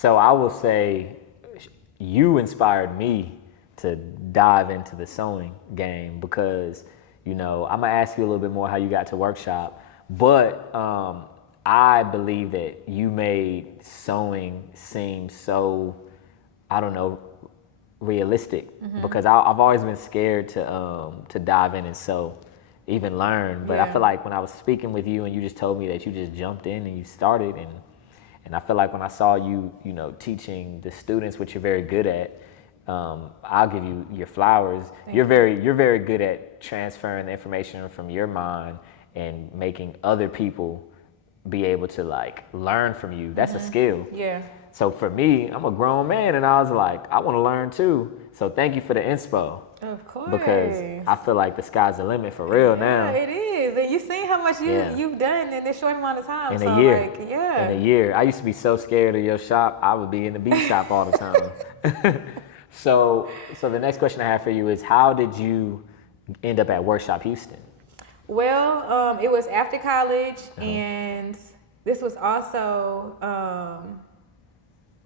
So I will say you inspired me to dive into the sewing game because, I'm going to ask you a little bit more how you got to workshop. But I believe that you made sewing seem so, I don't know, realistic because I've always been scared to dive in and sew, even learn. But I feel like when I was speaking with you and you just told me that you just jumped in and you started, and I feel like when I saw you, teaching the students, which you're very good at, I'll give you your flowers. You're very good at transferring the information from your mind and making other people be able to like learn from you. That's a skill. Yeah. So for me, I'm a grown man and I was like, I want to learn too. So thank you for the inspo. Of course. Because I feel like the sky's the limit for real now. Yeah, it is. And you've seen how much you've done in this short amount of time. In a year. Like, yeah. In a year. I used to be so scared of your shop, I would be in the beat shop all the time. So the next question I have for you is, how did you end up at Workshop Houston? Well, it was after college, and this was also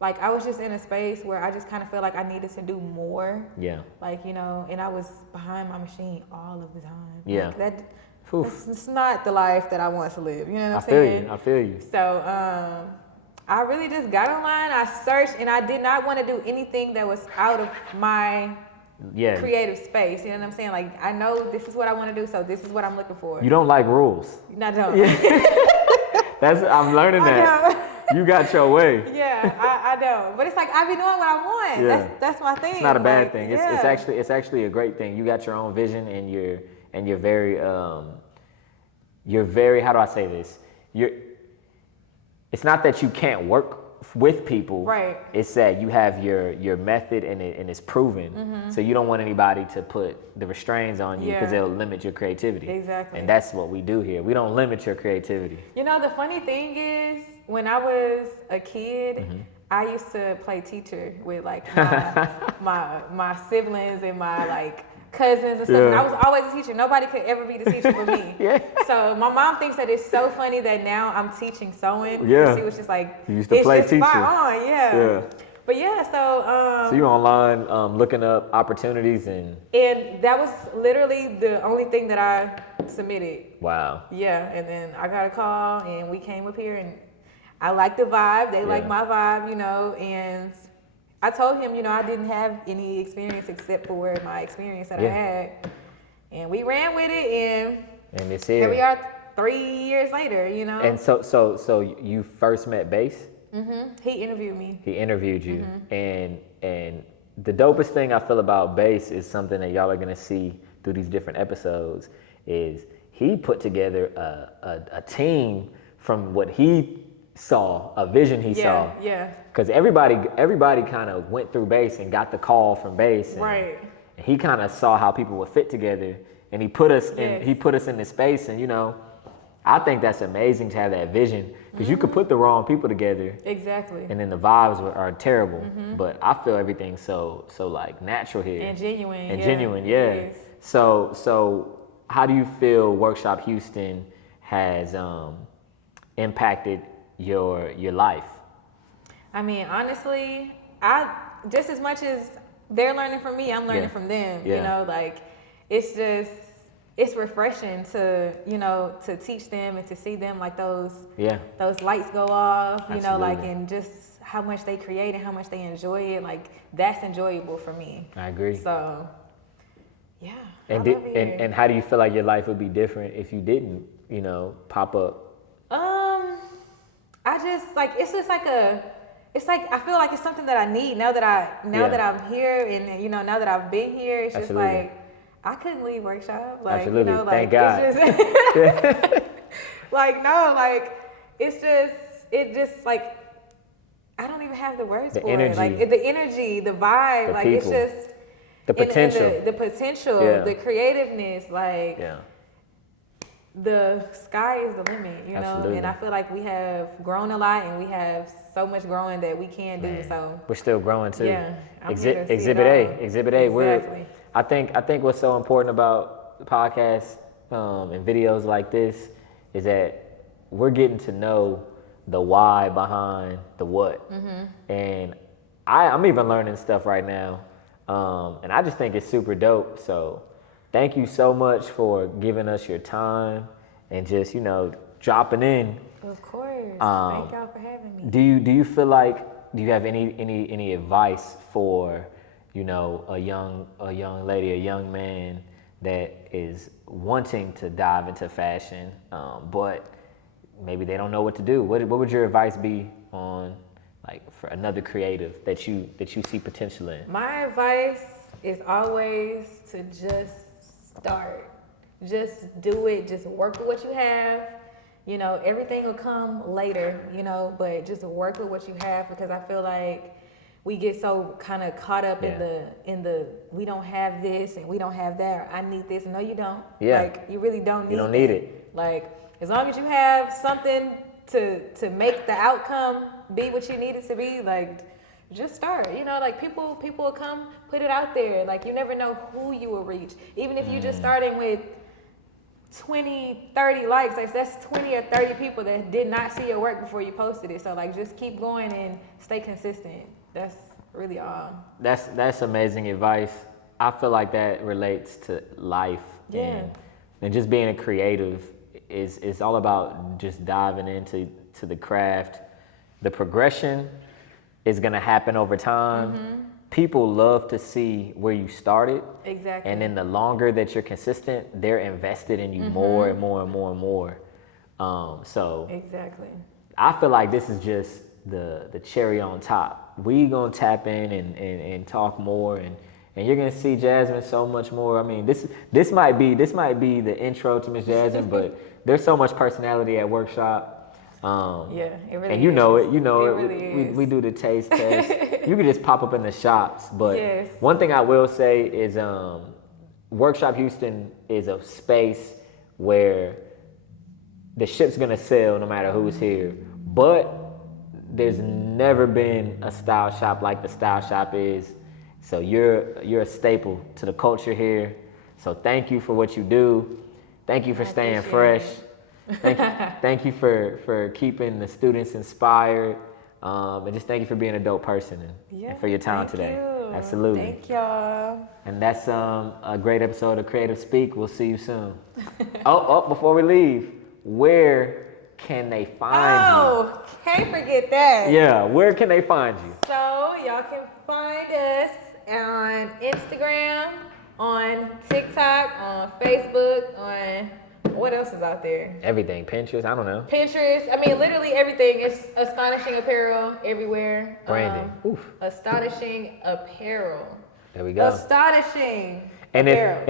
like I was just in a space where I just kind of felt like I needed to do more. Yeah. Like, and I was behind my machine all of the time. Yeah. Like it's not the life that I want to live. You know what I'm saying? I feel you. So I really just got online. I searched, and I did not want to do anything that was out of my creative space. You know what I'm saying? Like, I know this is what I want to do, so this is what I'm looking for. You don't like rules. I don't. I'm learning that. You got your way. Yeah, I don't. But it's like I be doing what I want. Yeah. That's my thing. It's not a bad thing. Yeah. It's actually a great thing. You got your own vision, and you're very how do I say this? It's not that you can't work with people. Right. It's that you have your method and it's proven. So you don't want anybody to put the restraints on you because it'll limit your creativity. Exactly. And that's what we do here. We don't limit your creativity. The funny thing is, when I was a kid, I used to play teacher with like my siblings and my like cousins and stuff. And I was always a teacher. Nobody could ever be the teacher but me. So my mom thinks that it's so funny that now I'm teaching sewing. Yeah. She was just like, you used to play just teacher. spot on. Yeah. But yeah, so you online looking up opportunities and that was literally the only thing that I submitted. Wow. Yeah, and then I got a call and we came up here and I liked the vibe. They liked my vibe, and I told him, I didn't have any experience except for my experience that I had. And we ran with it, and it's here. Here we are 3 years later, And so you first met Bass? He interviewed me. He interviewed you. And the dopest thing I feel about Bass is something that y'all are gonna see through these different episodes is he put together a team from what he saw, a vision he saw. Yeah. Because everybody kind of went through Bass and got the call from Bass. Right. And he kind of saw how people would fit together, and he put us in this space. And I think that's amazing to have that vision because you could put the wrong people together. Exactly. And then the vibes are terrible. But I feel everything so like natural here and genuine. And genuine, yeah. So how do you feel Workshop Houston has impacted your life? I mean, honestly, I just as much as they're learning from me, I'm learning from them. Like it's refreshing to to teach them and to see them like those lights go off. Absolutely. Like, and just how much they create and how much they enjoy it. Like, that's enjoyable for me. I agree. So yeah. And how do you feel like your life would be different if you didn't pop up? I just like I feel like it's something that I need now that I'm here and now that I've been here. It's just like I couldn't leave Workshop. Like, Absolutely. Like, thank God. It's just, like no, like it just like I don't even have the words for it. Like the energy, the vibe, like people. it's just the potential, the potential, the creativeness, like. Yeah. The sky is the limit, Absolutely. And I feel like we have grown a lot and we have so much growing that we can do. So we're still growing too. Yeah. Exhibit A. Exactly. I think what's so important about the podcast and videos like this is that we're getting to know the why behind the what. And I'm even learning stuff right now. And I just think it's super dope. So thank you so much for giving us your time and just, dropping in. Of course. Thank y'all for having me. Do you feel like, do you have any advice for, a young lady, a young man that is wanting to dive into fashion, but maybe they don't know what to do? What would your advice be on, like, for another creative that you see potential in? My advice is always to just start. Just do it. Just work with what you have. Everything will come later, but just work with what you have, because I feel like we get so kind of caught up in the we don't have this and we don't have that, or I need this. No, you don't. Yeah. Like, you really don't need it. You don't need it. Like, as long as you have something to make the outcome be what you need it to be, like, just start. Like, people will come, put it out there. Like, you never know who you will reach. Even if you just starting with 20, 30 likes, like, that's 20 or 30 people that did not see your work before you posted it. So, like, just keep going and stay consistent. That's really all. That's amazing advice. I feel like that relates to life. Yeah. And just being a creative is all about just diving into the craft. The progression is gonna happen over time. People love to see where you started. Exactly. And then the longer that you're consistent, they're invested in you more and more and more and more. So exactly. I feel like this is just the cherry on top. We gonna tap in and talk more, and you're gonna see Jasmine so much more. I mean, this might be the intro to Miss Jasmine, but there's so much personality at Workshop. Yeah, it really and is. you know it. Really We do the taste test. You can just pop up in the shops. But yes. One thing I will say is Workshop Houston is a space where the ship's gonna sail no matter who's here. But there's never been a style shop like the Style Shop is. So you're a staple to the culture here. So thank you for what you do. Thank you for staying fresh. Thank you for keeping the students inspired. And just thank you for being a dope person and for your time today. You. Absolutely. Thank y'all. And that's a great episode of Creative Speak. We'll see you soon. Before we leave, where can they find you? Can't forget that. Yeah, where can they find you? So y'all can find us on Instagram, on TikTok, on Facebook, on what else is out there? Everything. Pinterest, I don't know. Pinterest. I mean, literally everything. It's Astonishing Apparel everywhere. Branding. Astonishing Apparel. There we go. Astonishing And Apparel.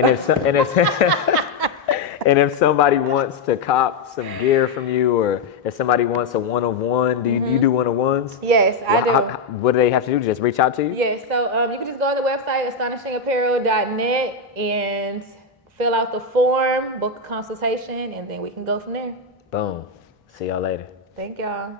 And if somebody wants to cop some gear from you, or if somebody wants a one-on-one, do you do one-on-ones? Yes, I do. What do they have to do? Just reach out to you? Yes, so you can just go on the website, astonishingapparel.net, and fill out the form, book a consultation, and then we can go from there. Boom. See y'all later. Thank y'all.